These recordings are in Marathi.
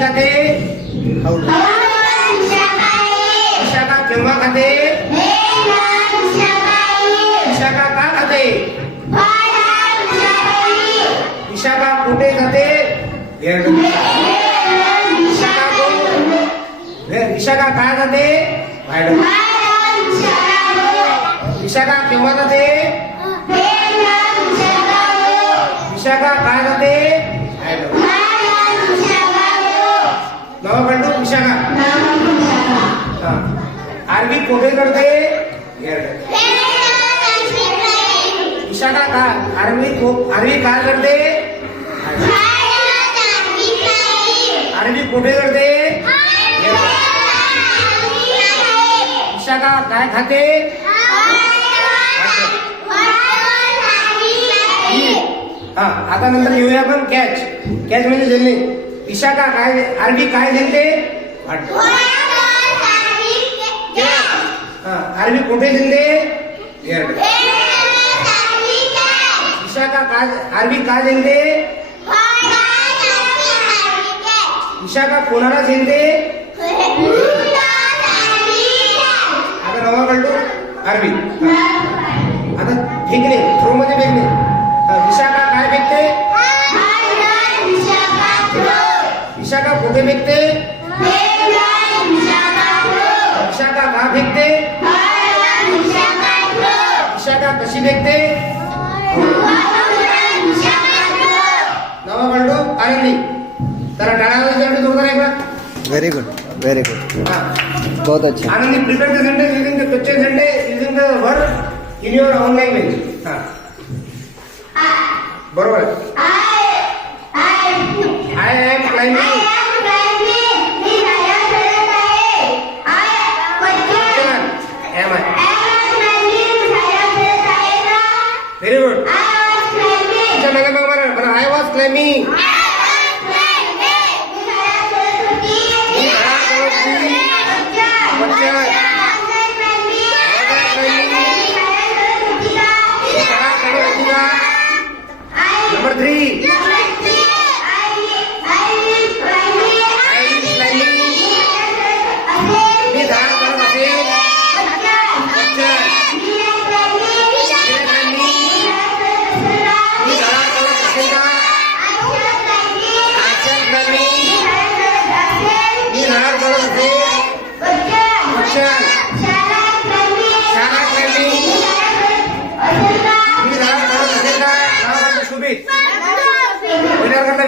खाते? विशाखा केव्हा खाते? विशाखा का खाते? विशाखा कुठे जाते? विशाखा काय जाते? विशाखा केव्हा जाते? विशाखा काय जाते? नवगंडू विशाखा. आरवी कोठे करते? विशाखा का आरवी काय करते? आरवी कोठे करते? विशाखा काय खाते? आता नंतर येऊया आपण कॅच. कॅच म्हणजे झेलणे. विशाखा काय आरवी काय झेलते? आरवी कुठे झेलते? विशाखा काय आरवी काय झेलते? विशाखा कोणाला झेलते? आता नवा कळतो आरवी. आता फेकणे थ्रो मध्ये फेकणे. विशाखा काय फेकते? विशाखा कुठे फेकते? विशाखा का फेकते? विशाखा कशी फेकते? नवा कळतो आनंदी. जरा डाळाला जरा जोरदार आहे का? Very good, very good. बहुत अच्छा. Anandi prepare the sentence using the question sentence using the word in your own language. बरोबर. I am climbing. Very good. I was climbing. Number 3.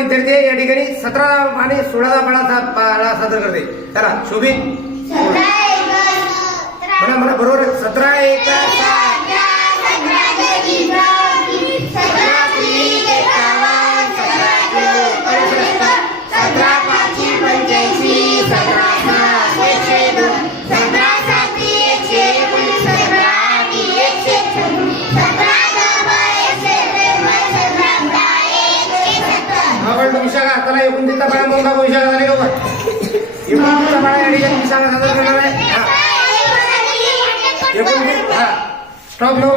विद्यार्थी या ठिकाणी 17 आणि 16 पाढा सादर करते. चला शोभित म्हणा बरोबर. 17 1 विशाखा. चला 29चा पाढा म्हणून दाखव. विशाखा झाली का? 29चा पाढा या ठिकाणी विशाखा सादर करणार आहे. 29. Stop no.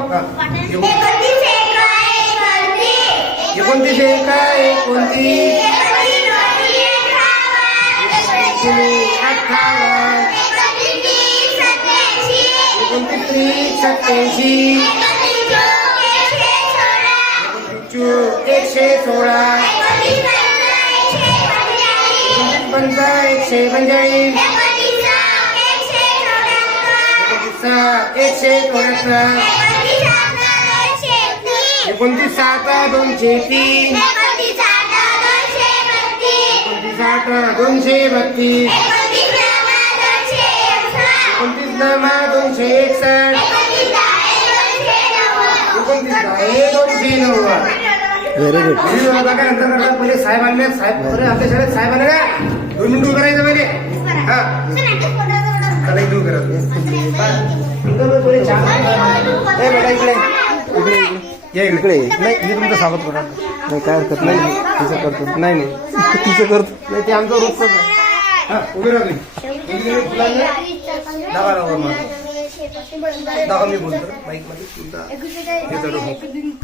29 1 very good. पहिले साहेब आणले. साहेब आपल्या शाळेत साहेब आले ना. 2 मिनिटं करायचं पहिले. दूर करत इकडे नाही. मी तुमचं स्वागत करणार नाही. काय हरकत नाही. तिचं करतो. नाही तिचं करतो. नाही ते आमचं रोजच आहे. उभे राहतो. दाखवा मी बोलतो बाईक मध्ये.